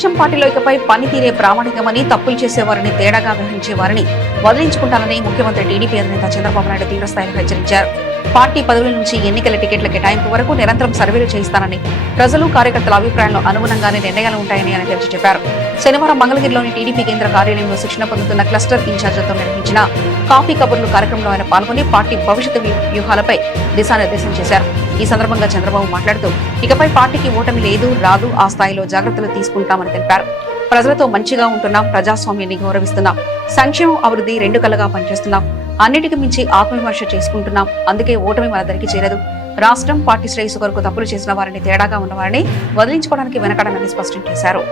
తెలుగుదేశం పార్టీలో ఇకపై పనితీరే ప్రామాణికమని, తప్పులు చేసేవారిని తేడాగా వ్యవహరించే వారిని వదిలించుకుంటానని ముఖ్యమంత్రి టీడీపీ అధినేత చంద్రబాబు నాయుడు తీవ్రస్థాయిలో హెచ్చరించారు. పార్టీ పదవుల నుంచి ఎన్నికల టికెట్ల కేటాయింపు వరకు నిరంతరం సర్వేలు చేయిస్తానని, ప్రజలు కార్యకర్తల అభిప్రాయాలకు అనుగుణంగానే నిర్ణయాలు ఉంటాయని ఆయన తేల్చి చెప్పారు. శనివారం మంగళగిరిలోని టీడీపీ కేంద్ర కార్యాలయంలో శిక్షణ పొందుతున్న క్లస్టర్ ఇన్ఛార్జీలతో నిర్వహించిన కాఫీ కబుర్లు కార్యక్రమంలో ఆయన పాల్గొని పార్టీ భవిష్యత్తు వ్యూహాలపై దిశానిర్దేశం చేశారు. ఈ సందర్భంగా చంద్రబాబు మాట్లాడుతూ ఇకపై పార్టీకి ఓటమి లేదు, రాదు, ఆ స్థాయిలో జాగ్రత్తలు తీసుకుంటామని తెలిపారు. ప్రజలతో మంచిగా ఉంటున్నాం, ప్రజాస్వామ్యాన్ని గౌరవిస్తున్నాం, సంక్షేమం అభివృద్ధి రెండు కళ్ళగా పనిచేస్తున్నాం, అన్నిటికి మించి ఆత్మవిమర్శ చేసుకుంటున్నాం. అందుకే ఓటమి మన దగ్గరికి చేరదు. రాష్ట్రం పార్టీ శ్రేయస్సు కొరకు తప్పులు చేసిన వారిని, తేడాగా ఉన్న వారిని వదిలించుకోవడానికి వెనకడనని స్పష్టం చేశారు.